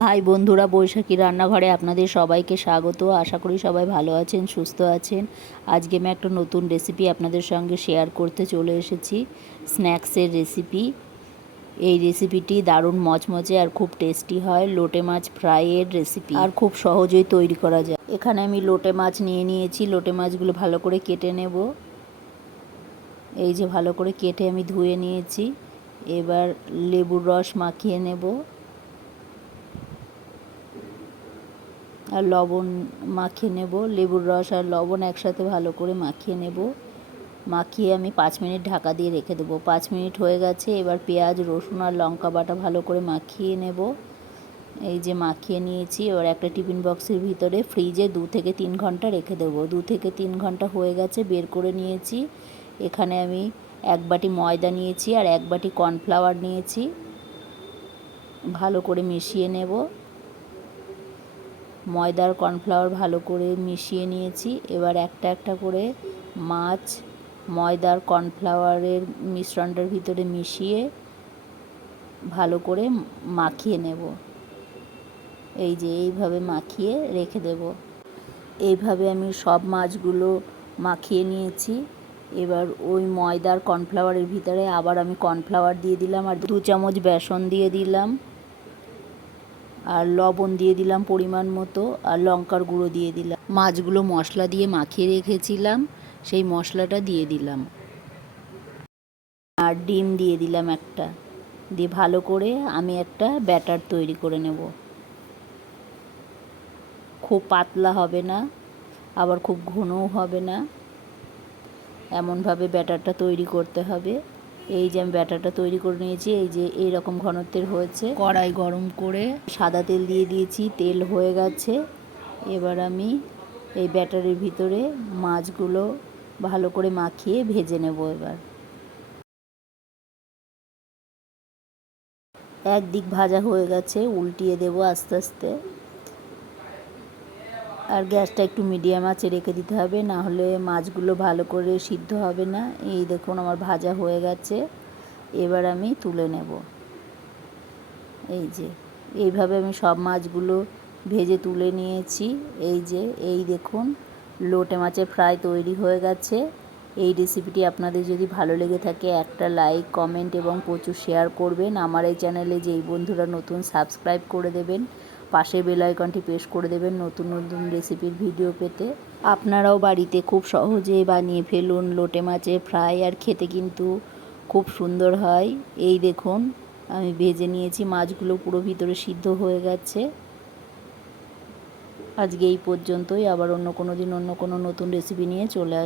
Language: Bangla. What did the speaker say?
হাই বন্ধুরা, বৈশাখী রান্নাঘরে আপনাদের সবাইকে স্বাগত। আশা করি সবাই ভালো আছেন, সুস্থ আছেন। আজকে আমি একটা নতুন রেসিপি আপনাদের সঙ্গে শেয়ার করতে চলে এসেছি, স্ন্যাক্সের রেসিপি। এই রেসিপিটি দারুণ মচমচে আর খুব টেস্টি হয়। লোটে মাছ ফ্রাইয়ের রেসিপি, আর খুব সহজেই তৈরি করা যায়। এখানে আমি লোটে মাছ নিয়ে নিয়েছি। লোটে মাছগুলো ভালো করে কেটে নেব। এই যে ভালো করে কেটে আমি ধুয়ে নিয়েছি। এবার লেবুর রস মাখিয়ে নেব আর লবণ মাখিয়ে নেব। লেবুর রস আর লবণ একসাথে ভালো করে মাখিয়ে নেব। মাখিয়ে আমি 5 মিনিট ঢাকা দিয়ে রেখে দেবো। 5 মিনিট হয়ে গেছে। এবার পেঁয়াজ, রসুন আর লঙ্কা বাটা ভালো করে মাখিয়ে নেব। এই যে মাখিয়ে নিয়েছি। এবার একটা টিফিন বক্সের ভিতরে ফ্রিজে 2 থেকে 3 ঘন্টা রেখে দেবো। 2 থেকে 3 ঘন্টা হয়ে গেছে, বের করে নিয়েছি। এখানে আমি 1 বাটি ময়দা নিয়েছি আর 1 বাটি কর্নফ্লাওয়ার নিয়েছি। ভালো করে মিশিয়ে নেব। ময়দার কর্নফ্লাওয়ার ভালো করে মিশিয়ে নিয়েছি। এবার একটা একটা করে মাছ ময়দার কর্নফ্লাওয়ারের মিশ্রণটার ভিতরে মিশিয়ে ভালো করে মাখিয়ে নেব। এই যে এইভাবে মাখিয়ে রেখে দেব। এইভাবে আমি সব মাছগুলো মাখিয়ে নিয়েছি। এবার ওই ময়দার কর্নফ্লাওয়ারের ভিতরে আবার আমি কর্নফ্লাওয়ার দিয়ে দিলাম আর 2 চামচ বেসন দিয়ে দিলাম আর লবণ দিয়ে দিলাম পরিমাণ মতো, আর লঙ্কার গুঁড়ো দিয়ে দিলাম। মাছগুলো মশলা দিয়ে মাখিয়ে রেখেছিলাম, সেই মশলাটা দিয়ে দিলাম আর ডিম দিয়ে দিলাম একটা। দিয়ে ভালো করে আমি একটা ব্যাটার তৈরি করে নেব। খুব পাতলা হবে না, আবার খুব ঘনও হবে না, এমনভাবে ব্যাটারটা তৈরি করতে হবে। এই যে আমি ব্যাটারটা তৈরি করে নিয়েছি। এই যে এইরকম ঘনত্বের হয়েছে। কড়াই গরম করে সাদা তেল দিয়ে দিয়েছি, তেল হয়ে গেছে। এবার আমি এই ব্যাটারের ভিতরে মাছগুলো ভালো করে মাখিয়ে ভেজে নেব। এবার একদিক ভাজা হয়ে গেছে, উল্টিয়ে দেব আস্তে আস্তে। আর গ্যাসটা একটু মিডিয়াম আঁচে রেখে দিতে হবে, না হলে মাছগুলো ভালো করে সিদ্ধ হবে না। এই দেখুন আমার ভাজা হয়ে গেছে। এবার আমি তুলে নেব। এই যে এইভাবে আমি সব মাছগুলো ভেজে তুলে নিয়েছি। এই যে এই দেখুন লোটে মাছের ফ্রাই তৈরি হয়ে গেছে। এই রেসিপিটি আপনাদের যদি ভালো লেগে থাকে একটা লাইক, কমেন্ট এবং প্রচুর শেয়ার করবেন। আমার এই চ্যানেলে যেই বন্ধুরা নতুন, সাবস্ক্রাইব করে দেবেন। পাশে বেল আইকনটি প্রেস করে দেবেন নতুন নতুন রেসিপির ভিডিও পেতে। আপনারাও বাড়িতে খুব সহজে বানিয়ে ফেলুন লোটে মাছের ফ্রাই, আর খেতে কিন্তু খুব সুন্দর হয়। এই দেখুন আমি ভেজে নিয়েছি, মাছগুলো পুরো ভিতরে সিদ্ধ হয়ে গেছে। আজকে এই পর্যন্তই। আবার অন্য কোনো দিন অন্য কোনো নতুন রেসিপি নিয়ে চলে আসবো।